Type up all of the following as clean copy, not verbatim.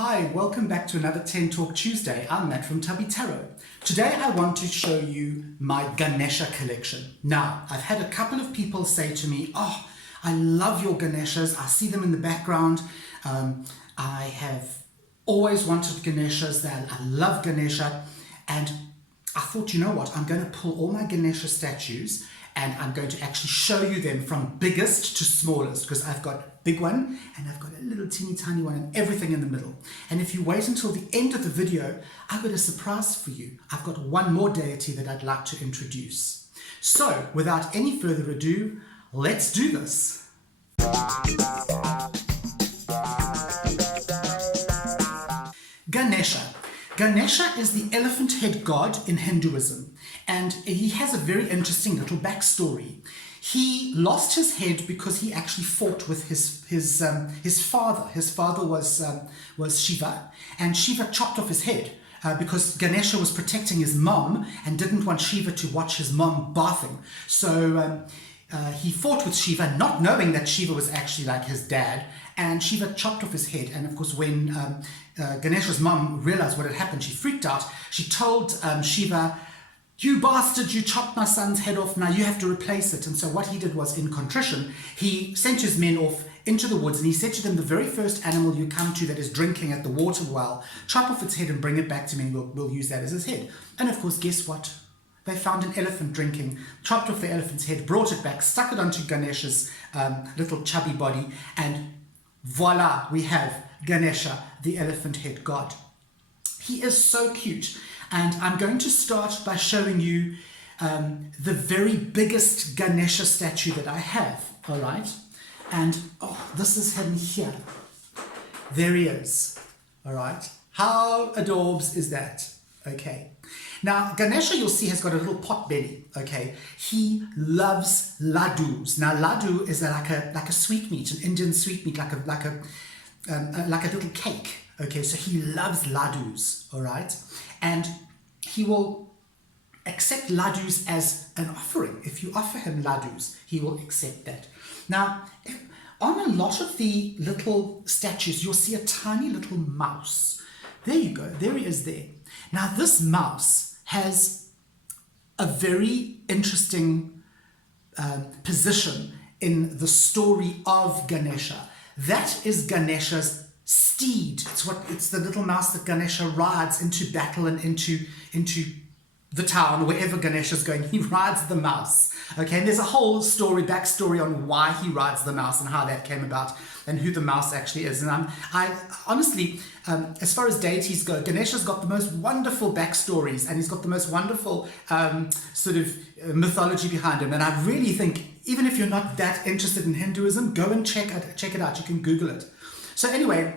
Hi, welcome back to another 10 Talk Tuesday. I'm Matt from Tubby Tarot. Today I want to show you my Ganesha collection. Now, I've had a couple of people say to me, oh, I love your Ganeshas. I see them in the background. I have always wanted Ganeshas. I love Ganesha. And I thought, you know what, I'm going to pull all my Ganesha statues and I'm going to actually show you them from biggest to smallest, because I've got a big one and I've got a little teeny tiny one and everything in the middle. And if you wait until the end of the video, I've got a surprise for you. I've got one more deity that I'd like to introduce. So without any further ado, let's do this. Ganesha. Ganesha is the elephant head god in Hinduism, and he has a very interesting little backstory. He lost his head because he actually fought with his father. His father was Shiva, and Shiva chopped off his head because Ganesha was protecting his mom and didn't want Shiva to watch his mom bathing. So he fought with Shiva, not knowing that Shiva was actually like his dad, and Shiva chopped off his head. And of course, when Ganesha's mom realized what had happened, she freaked out. She told Shiva, "You bastard, you chopped my son's head off, now you have to replace it." And so what he did was, in contrition, he sent his men off into the woods and he said to them, the very first animal you come to that is drinking at the water well, chop off its head and bring it back to me, and we'll use that as his head. And of course, guess what? They found an elephant drinking, chopped off the elephant's head, brought it back, stuck it onto Ganesha's little chubby body, and voila, we have Ganesha, the elephant head god. He is so cute. And I'm going to start by showing you the very biggest Ganesha statue that I have, all right? And, oh, this is him here. There he is, all right? How adorbs is that? Okay. Now, Ganesha, you'll see, has got a little pot belly, okay? He loves laddus. Now, laddu is like a sweetmeat, an Indian sweetmeat, like a little cake, okay? So he loves laddus, all right? And he will accept laddus as an offering. If you offer him laddus, he will accept that. Now, on a lot of the little statues, you'll see a tiny little mouse. There you go, there he is there. Now, this mouse has a very interesting position in the story of Ganesha. That is Ganesha's steed. It's the little mouse that Ganesha rides into battle and into the town, wherever Ganesha's going. He rides the mouse. Okay, and there's a whole backstory on why he rides the mouse and how that came about and who the mouse actually is. And I honestly, as far as deities go, Ganesha's got the most wonderful backstories, and he's got the most wonderful sort of mythology behind him. And I really think, even if you're not that interested in Hinduism, go and check it out. You can Google it. So anyway,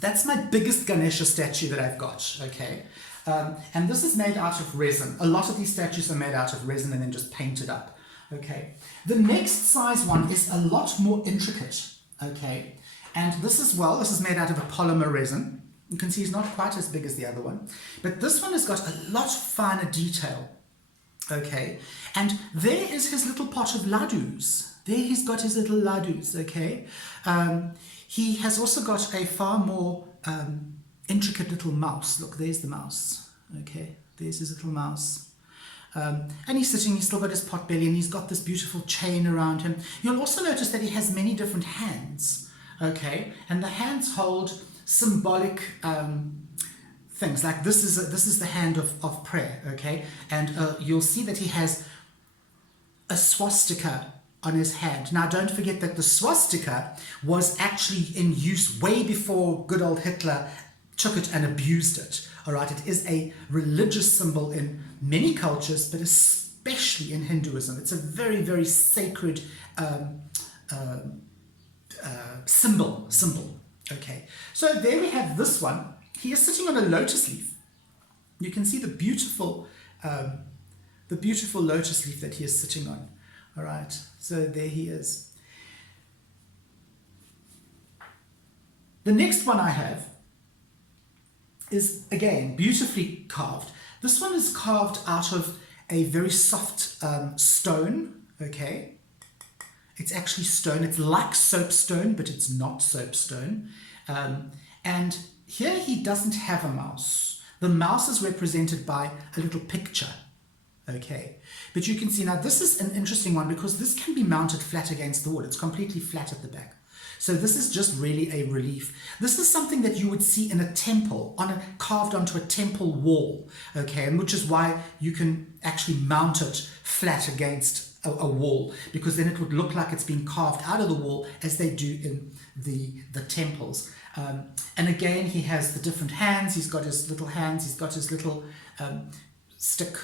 that's my biggest Ganesha statue that I've got, okay? And this is made out of resin. A lot of these statues are made out of resin and then just painted up, okay? The next size one is a lot more intricate, okay? And this is made out of a polymer resin. You can see it's not quite as big as the other one, but this one has got a lot finer detail, okay? And there is his little pot of laddus. There he's got his little laddus, okay? He has also got a far more intricate little mouse. Look, there's the mouse. Okay, there's his little mouse. And he's sitting, he's still got his pot belly, and he's got this beautiful chain around him. You'll also notice that he has many different hands. Okay, and the hands hold symbolic things. Like this is the hand of prayer. Okay, and you'll see that he has a swastika on his hand. Now, don't forget that the swastika was actually in use way before good old Hitler took it and abused it. All right, it is a religious symbol in many cultures, but especially in Hinduism. It's a very, very sacred symbol. Okay, so there we have this one. He is sitting on a lotus leaf. You can see the beautiful lotus leaf that he is sitting on. All right, so there he is. The next one I have is, again, beautifully carved. This one is carved out of a very soft stone, okay? It's actually stone. It's like soapstone, but it's not soapstone. And here he doesn't have a mouse. The mouse is represented by a little picture. Okay, but you can see now this is an interesting one because this can be mounted flat against the wall. It's completely flat at the back. So this is just really a relief. This is something that you would see in a temple, carved onto a temple wall, okay, and which is why you can actually mount it flat against a wall, because then it would look like it's been carved out of the wall as they do in the temples. And again, he has the different hands. He's got his little hands. He's got his little stick.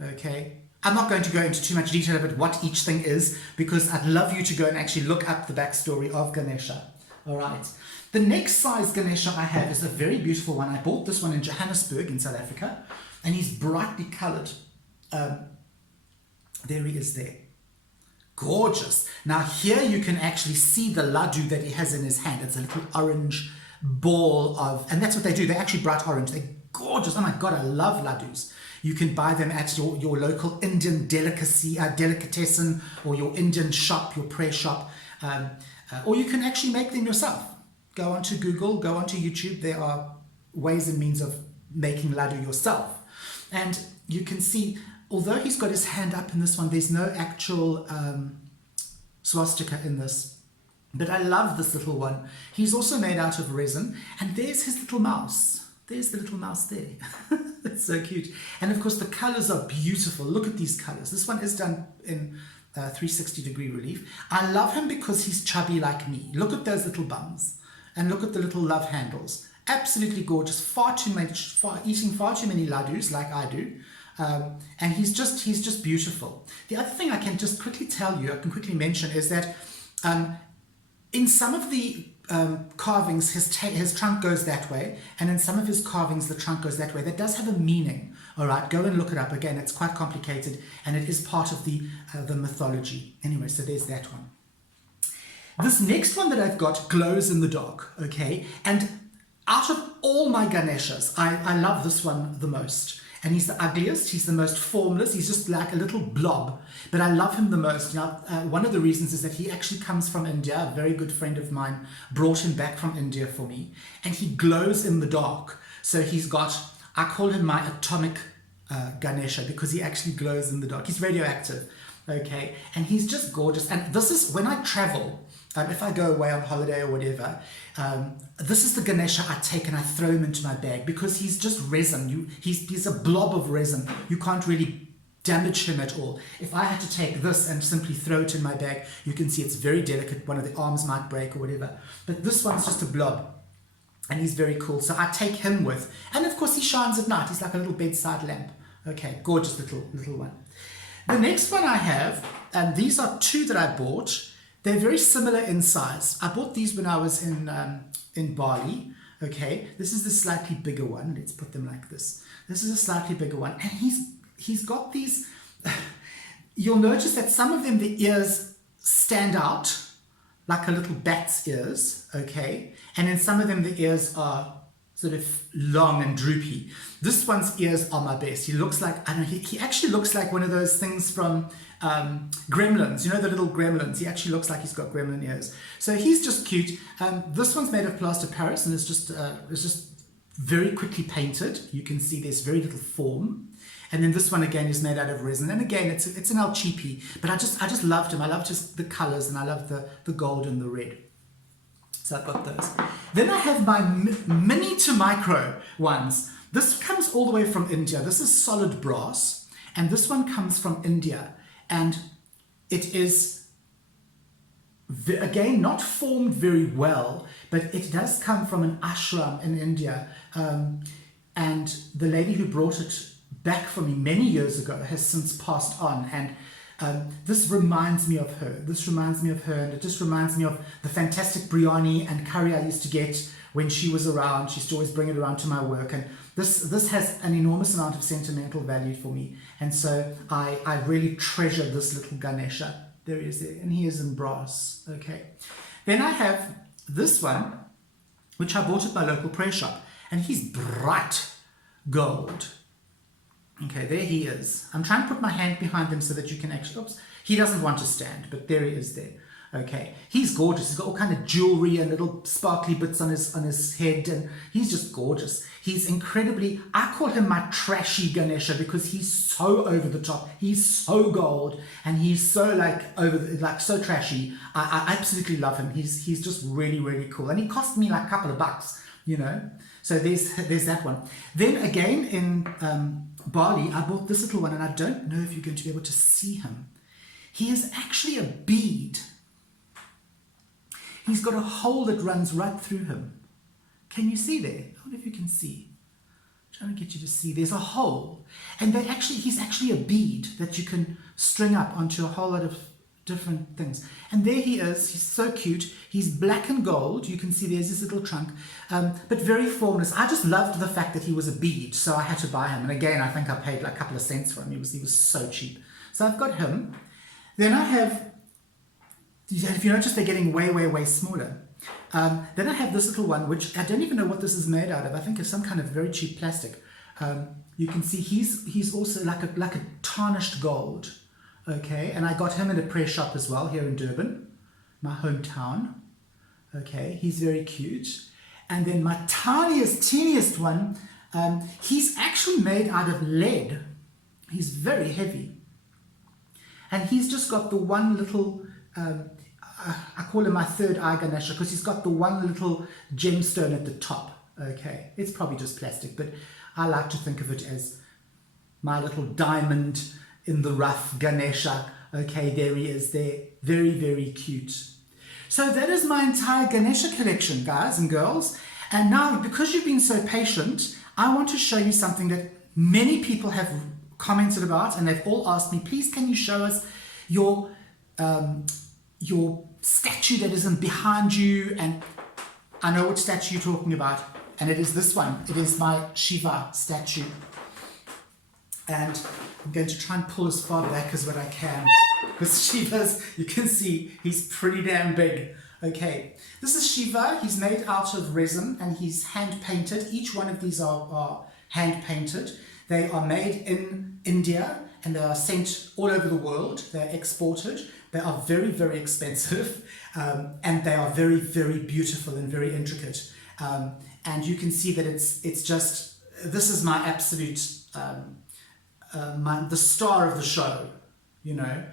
Okay, I'm not going to go into too much detail about what each thing is because I'd love you to go and actually look up the backstory of Ganesha. All right. The next size Ganesha I have is a very beautiful one. I bought this one in Johannesburg in South Africa, and he's brightly colored. There he is there. Gorgeous. Now here you can actually see the laddu that he has in his hand. It's a little orange ball of, and that's what they do. They're actually bright orange. They're gorgeous. Oh my God, I love laddus. You can buy them at your local Indian delicatessen or your Indian shop, your prayer shop, or you can actually make them yourself. Go onto Google, go onto YouTube. There are ways and means of making laddu yourself. And you can see, although he's got his hand up in this one, there's no actual swastika in this. But I love this little one. He's also made out of resin. And there's his little mouse. There's the little mouse there. It's so cute. And of course, the colors are beautiful. Look at these colors. This one is done in 360-degree relief. I love him because he's chubby like me. Look at those little bums. And look at the little love handles. Absolutely gorgeous. Eating far too many laddus like I do. And he's just beautiful. The other thing I can just quickly tell you, I can quickly mention, is that in some of the carvings, his trunk goes that way, and in some of his carvings, the trunk goes that way. That does have a meaning. All right, go and look it up. Again, it's quite complicated, and it is part of the mythology. Anyway, so there's that one. This next one that I've got glows in the dark. Okay, and out of all my Ganeshas, I love this one the most. And he's the ugliest, he's the most formless, he's just like a little blob. But I love him the most. Now, one of the reasons is that he actually comes from India. A very good friend of mine brought him back from India for me. And he glows in the dark. So he's got, I call him my atomic Ganesha because he actually glows in the dark. He's radioactive, okay? And he's just gorgeous. And this is, when I travel, if I go away on holiday or whatever, this is the Ganesha I take and I throw him into my bag because he's just resin. He's a blob of resin. You can't really damage him at all. If I had to take this and simply throw it in my bag, you can see it's very delicate. One of the arms might break or whatever. But this one's just a blob. And he's very cool. So I take him with. And of course he shines at night. He's like a little bedside lamp. Okay, gorgeous little one. The next one I have, and these are two that I bought. They're very similar in size. I bought these when I was in Bali. Okay, this is the slightly bigger one. Let's put them like this. This is a slightly bigger one, and he's got these. You'll notice that some of them, the ears stand out like a little bat's ears. Okay, and in some of them the ears are sort of long and droopy. This one's ears are my best. He looks like, I don't know, he actually looks like one of those things from Gremlins, you know, the little gremlins. He actually looks like he's got gremlin ears. So he's just cute. This one's made of plaster Paris and it's just very quickly painted. You can see there's very little form. And then this one again is made out of resin. And again, it's an El Cheapy, but I just loved him. I loved just the colors and I loved the gold and the red. So I've got those. Then I have my mini to micro ones. This comes all the way from India. This is solid brass. And this one comes from India. And it is, again, not formed very well, but it does come from an ashram in India. And the lady who brought it back for me many years ago has since passed on. And this reminds me of her. This reminds me of her, and it just reminds me of the fantastic biryani and curry I used to get when she was around. She used to always bring it around to my work, and this has an enormous amount of sentimental value for me. And so I really treasure this little Ganesha. There he is there, and he is in brass. Okay. Then I have this one, which I bought at my local prayer shop, and he's bright gold. Okay, there he is. I'm trying to put my hand behind him so that you can actually, oops, he doesn't want to stand, but there he is there. Okay, he's gorgeous. He's got all kind of jewelry and little sparkly bits on his head, and he's just gorgeous. He's incredibly, I call him my trashy Ganesha because he's so over the top. He's so gold, and he's so so trashy. I absolutely love him. He's just really, really cool, and he cost me like a couple of bucks, you know. So there's that one. Then again in Bali, I bought this little one, and I don't know if you're going to be able to see him. He is actually a bead. He's got a hole that runs right through him. Can you see there? I wonder if you can see. I'm trying to get you to see. There's a hole. And he's actually a bead that you can string up onto a whole lot of different things. And there he is. He's so cute. He's black and gold. You can see there's his little trunk, but very formless. I just loved the fact that he was a bead, so I had to buy him. And again, I think I paid like a couple of cents for him. He was so cheap. So I've got him. Then I have, if you notice, they're getting way, way, way smaller. Then I have this little one, which I don't even know what this is made out of. I think it's some kind of very cheap plastic. You can see he's also like a tarnished gold. Okay, and I got him in a prayer shop as well here in Durban, my hometown. Okay, he's very cute. And then my teeniest one, he's actually made out of lead. He's very heavy. And he's just got the one little, I call him my third eye Ganesha because he's got the one little gemstone at the top. Okay, it's probably just plastic, but I like to think of it as my little diamond in the rough Ganesha. Okay, there he is there. Very, very cute. So that is my entire Ganesha collection, guys and girls. And now, because you've been so patient, I want to show you something that many people have commented about, and they've all asked me, please can you show us your statue that isn't behind you? And I know which statue you're talking about, and it is this one. It is my Shiva statue. And I'm going to try and pull as far back as what I can. Because Shiva's, you can see, he's pretty damn big. Okay, this is Shiva. He's made out of resin and he's hand painted. Each one of these are hand painted. They are made in India and they are sent all over the world. They're exported. They are very, very expensive, and they are very, very beautiful and very intricate. And you can see that it's just, this is my absolute, the star of the show, you know.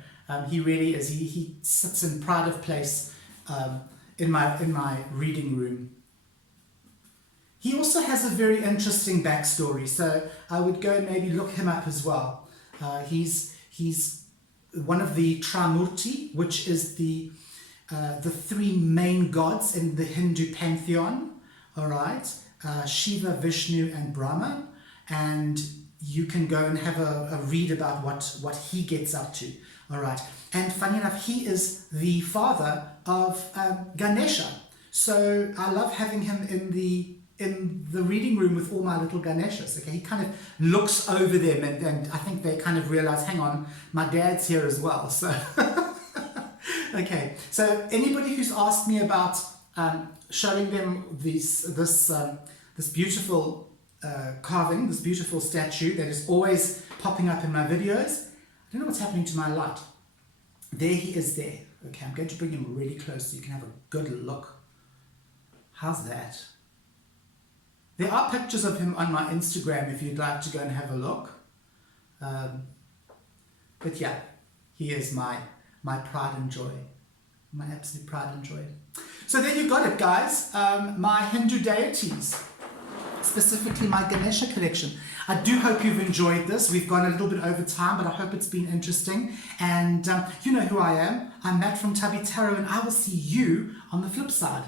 He really is. He sits in pride of place in my reading room. He also has a very interesting backstory, so I would go and maybe look him up as well. He's one of the Trimurti, which is the three main gods in the Hindu pantheon. All right, Shiva, Vishnu, and Brahma, and you can go and have a read about what he gets up to. All right, and funny enough, he is the father of Ganesha. So I love having him in the reading room with all my little Ganeshas. Okay, he kind of looks over them, and I think they kind of realize, hang on, my dad's here as well. So okay, so anybody who's asked me about showing them this beautiful carving, this beautiful statue that is always popping up in my videos. I don't know what's happening to my light. There he is there. Okay, I'm going to bring him really close so you can have a good look. How's that? There are pictures of him on my Instagram if you'd like to go and have a look. But yeah, he is my pride and joy. My absolute pride and joy. So there you got it, guys. My Hindu deities, specifically my Ganesha collection. I do hope you've enjoyed this. We've gone a little bit over time, but I hope it's been interesting. And you know who I am. I'm Matt from Tubby Tarot, and I will see you on the flip side.